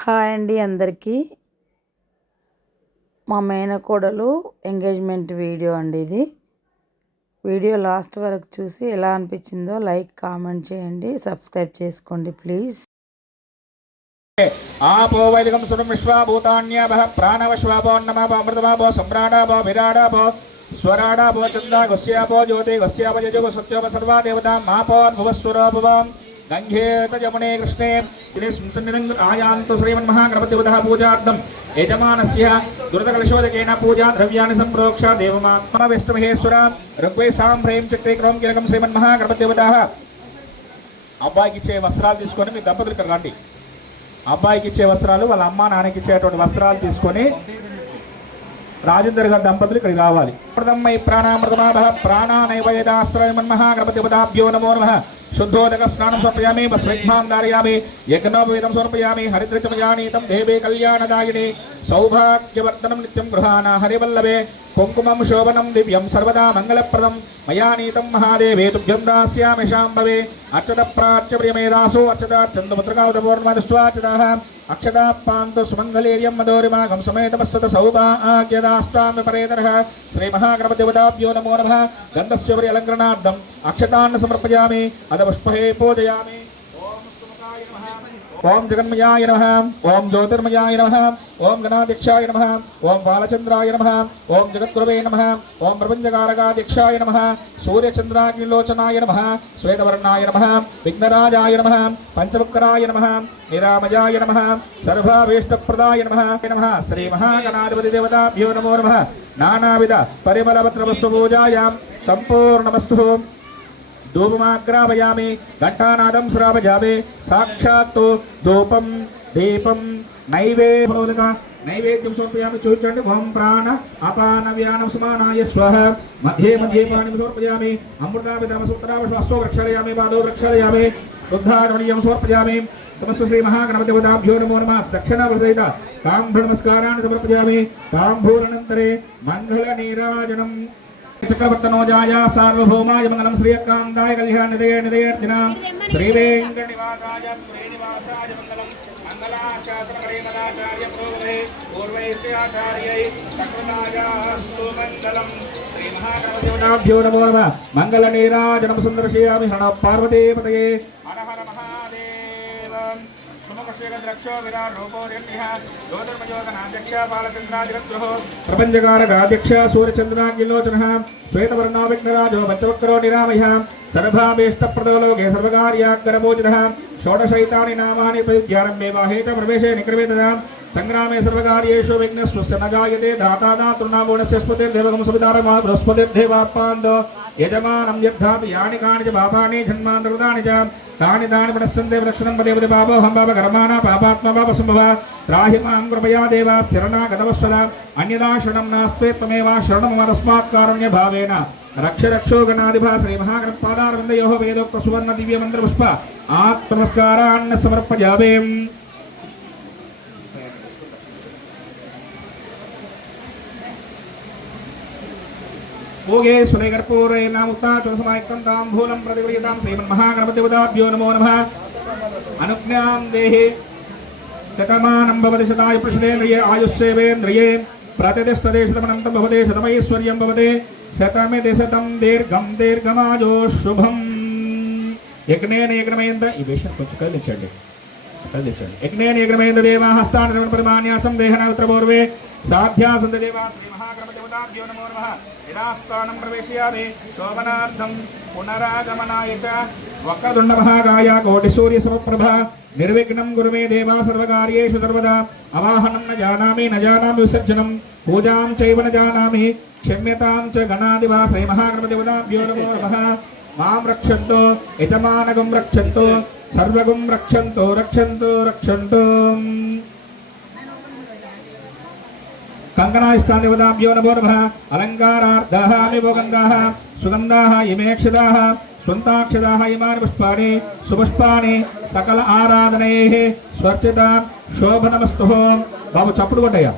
Hi అండి అందరికీ. మా మేనకోడలు ఎంగేజ్మెంట్ వీడియో అండి ఇది. వీడియో లాస్ట్ వరకు చూసి ఎలా అనిపించిందో లైక్ కామెంట్ చేయండి సబ్స్క్రైబ్ చేసుకోండి ప్లీజ్. ఆపో వైదికం సురం విశ్వాభూతాన్యాభ ప్రాణవశ్వాభో అన్నమాభ అమృతమాభో సమ్రాడాభో విరాడాభో స్వరాడాభో చందా గుస్యాభో జ్యోతి గుస్యాభో యజుగు సత్యోప సర్వా దేవతా మాపోర్భువస్వరోభవం గంగేతయమునే కృష్ణే దినే సంసన్నిధం ఆయాంతు శ్రీమన్మహాగణపతివదః పూజార్థం యజమానస్య దురదకలశోదకేన పూజా ద్రవ్యాన్ని సంప్రోక్ష దేవమాత్మ విష్ణుమహేశ్వర ఋగ్వే సాం హ్రీం చక్రే క్రోం కీలకం శ్రీమన్మహాగణపతివదః అబ్బాయికి ఇచ్చే వస్త్రాలు తీసుకొని మీ దంపతులు ఇక్కడ రండి. అబ్బాయికి ఇచ్చే వస్త్రాలు వాళ్ళ అమ్మ నాన్నకి ఇచ్చేటువంటి వస్త్రాలు తీసుకొని రాజేందర్ గారి దంపతులు ఇక్కడికి రావాలి. ప్రాణామృతమాభ ప్రాణానైవేదాస్త్రయమన్మహాగణపతిపదాభ్యో నమో నమ. శుద్ధోదక స్నానం సమర్పయామి స్వైగ్మాన్ ధారయామి యజ్ఞోపవేదం సమర్పయామి హరిద్రచమయానీతం దేవే కళ్యాణదాయిని సౌభాగ్యవర్ధనం నిత్యం గృహాణ హరివల్లభే కుంకుమం శోభనం దివ్యం సర్వదా మంగళప్రదం. మయా నీతం మహాదేవే తుభ్యం దాస్యామి శాంభవే. అర్చత ప్రాచ్య ప్రియమేదాసో అర్చత చంద్రపుత్రకావుతపూర్ణమదృష్ట్వార్చితాः అక్షతా పాంతు సుమంగళీర్యం మధోరిమాగం సమేతమస్సత సౌభాగ్యదాస్తామి పరేతరः. శ్రీమహాగణపతివదాభ్యో నమో నమ. గంధస్యోపరి అలంకరణార్థం అక్షతాన్న సమర్పయామి. అద పుష్పహే పూజయామి. ఓం జగన్మయాయ నమ. ఓం జ్యోతిర్మయాయ నమ. ఓం గణాధ్యక్షాయ నమ. ఓం బాలచంద్రాయ నమ. ఓం జగద్గురవే నమ. ఓం ప్రపంచకారకాధ్యక్షాయ నమ. సూర్యచంద్రాగ్నిలోచనాయ నమ. శ్వేతవర్ణాయ నమ. విఘ్నరాజాయ నమ. పంచముక్కరాయ నమ. నిరామయాయ నమ. సర్వాభీష్టప్రదాయ నమ. నమ. శ్రీ మహాగణాధిపతి దేవతాభ్యో నమో నమ. నానావిధ పరిమళపత్రవస్తు పూజాయాం సంపూర్ణమస్తు. ధూపమాగ్రాపయామి ఘంటానాదం శ్రావజామి సాక్షాత్తు ధూపం దీపం నైవేద్య నైవేద్యం సమర్పయామి చూచండి ఓం ప్రాణ అపాన వ్యాన సుమానాయ స్వహ మధ్యే మధ్యే పాణిం సమర్పయామి అమృతాపి అమృతాభిధర్మ సూత్రావశ్వస్తో ప్రక్షాళయామి పాదో ప్రక్షాళయామి శుద్ధారమణీయం సమర్పయామి సమస్త శ్రీ మహాగణపతివదాభ్యో నమో నమ దక్షిణ ప్రసైత తాంభ నమస్కారాన్ని సమర్పయామి తాంభూరనంతరే మంగళ నీరాజనం చక్రవర్తనోజాయ సార్వభౌమాయ మంగళం. శ్రీయకాంతాయ కళ్యాణ నిదయ శ్రీ వెంకటనివాసాయ శ్రీనివాసాయ మంగళం. మంగళాశాసనకరే సకృతాయాస్తు మంగళం నమో నమ. మంగళ నీరాజనం సుందర్శయామి హరణ పార్వతీపతయే అనహ ప్రపంచకారకాధ్యక్ష సూర్యచంద్రాగ్నిలోచన. శ్వేతవర్ణావిఘ్నరాజో పంచవక్రో నిరామయ. సర్వాభీష్టప్రదో లోకే సర్వకార్యాగ్రమోచిత. షోడశైతాని నామాని ప్రతిధ్యానం మే వాహేత ప్రవేశే నిక్రమేత సంగ్రామే సర్వకార్యేషు విఘ్నస్వస్య న జాయతే దాతా దాతృనామోణస్య స్మతిర్దేవగం సువిదారమా బృహస్పతిర్దేవాపాందో యజమానం యద్ధాతు యాని కాని చ పాపాని జన్మాంతర్గతాని చ. తాని దాని పడస్సందే రక్షణం పదేవది పాపోహం పాప కర్మాణ పాపాత్మ పాప సంభవ. త్రాహి మాం కృపయా దేవా శరణా గతవస్వల అన్యదా శరణం నాస్తే త్వమేవా శరణం మరస్మాత్ కారుణ్య భావేన. రక్ష రక్షో గణాధిభా శ్రీ మహాగణపాదారవిందయో వేదోక్త సువర్ణ దివ్య మంత్ర పుష్ప ఆత్మనమస్కారాన్న సమర్పజావేం. భోగే స్వలైకర్పూరే తాం భూలం తాంబూలం ప్రతిగృహ్యతాం శ్రీమన్మహాగణపతివదాభ్యో నమో నమః. అనుజ్ఞాం దేహి శతమానం భవతి శతాయ పృషణేంద్రియ ఆయుష్యేవేంద్రియే ప్రతిష్టదేశతమనంతం భవతే శతమైశ్వర్యం భవతే శతమిది శతం దీర్ఘం దీర్ఘమాజో శుభం. యజ్ఞేన యజ్ఞమేంద ఈ విషయం కొంచెం కదిలించండి. కదిలించండి. యజ్ఞేన యజ్ఞమేంద దేవా హస్తాన పరమాన్యాసం దేహనాత్ర పూర్వే దేవా శ్రీ మహాక్రమదేవతాభ్యో నమో నమ యథాస్థానం ప్రవేశయామి శోభనార్థం పునరాగమనాయ చ వక్రదుండ మహాగాయ కోటి సూర్య సమప్రభ నిర్విఘ్నం గురు మే దేవా సర్వకార్యేషు సర్వదా అవాహనం న జానామి న జానామి విసర్జనం పూజాం చైవ న జానామి క్షమ్యతాం చ గణాదివా శ్రీ మహాగణపతివదాభ్యో నమో నమః మాం రక్షంతో యజమానగం రక్షంతో సర్వగం రక్షంతో రక్షంతో రక్షంతో కంకణాయిష్టానివదాభ్యో నమో నమః. అలంకారార్థాः అమివోగంధాः సుగంధాः ఇమేక్షదాः స్వంతాక్షదాः ఇమాని పుష్పాణి సుపుష్పాణి సకల ఆరాధనైः స్వర్చిత శోభనమస్తు. బాబు చప్పుడు కొట్టయ్యా.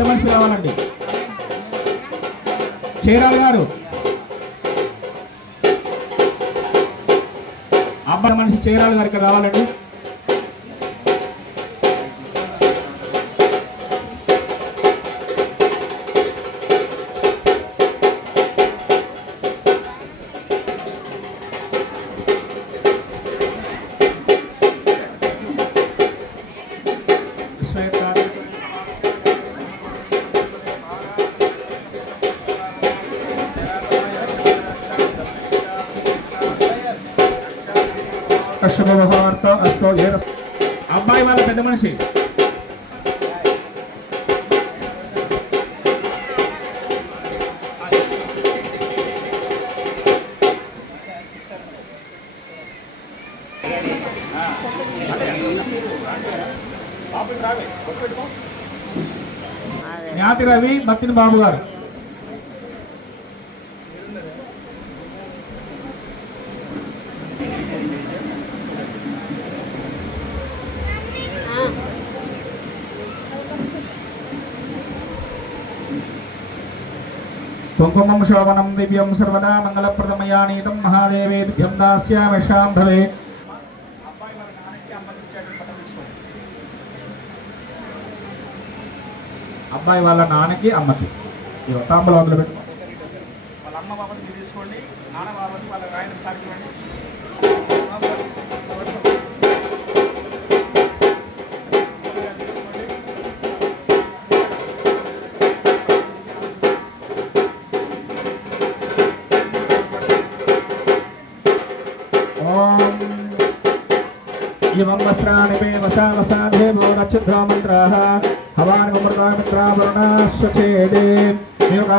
పెద్ద మనిషి రావాలండి చీరాల గారు. అబ్బాయి మనిషి చీరాల గారు ఇక్కడ రావాలండి. శుభముహూర్త అస్తో ఏ అబ్బాయి వాళ్ళ పెద్ద మనిషి. జ్ఞాతి రవి మత్తిని బాబు గారు కుంకుమం శోభనం దివ్యం సర్వదా మంగళప్రదమయానీతం మహాదేవేభ్యం దాస్యామి శాంభవే అబ్బాయి వాళ్ళ నాన్నకి అమ్మకి. ఈ తాంబూలం అందులో పెట్టుకో. వాళ్ళ అమ్మ బాబాకి తీసుకోండి నాన్న బాబాకి వాళ్ళ రాయన సాగివ్వండి ఇమం వస్త్రాణి మే వసా వసాధే వసాధేవో నక్షత్ర మంత్రాः హవానుమృతా మిత్రావరుణాశ్వచేదే మీ యొక్క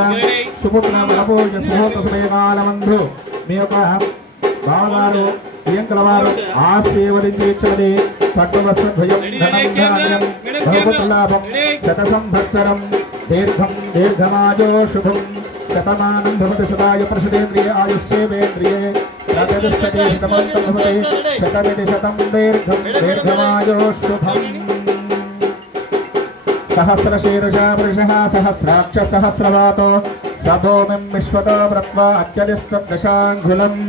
సుపుత్ర బలపూజ సుహోత సమయకాలమందు మీ యొక్క బావగారు ప్రియంకల వారు ఆశీర్వదించి ఇచ్చినది పట్టు వస్త్రద్వయం ధనం ధాన్యం బహుపుత్రలాభం శత సంవత్సరం దీర్ఘం దీర్ఘమాజో శుభం శతమానం భవతి సదాయ ప్రసదేంద్రియ ఆయుష్యేంద్రియే. नगदस्पति शतमन्तं भवति शतमिति शतं दीर्घं दीर्घमायो शुभम् सहस्रशीर्षा वृषः सहस्राक्ष सहस्रवातो स विश्वतो व्रत्वा अत्यतिष्ठदशाङ्घुलम्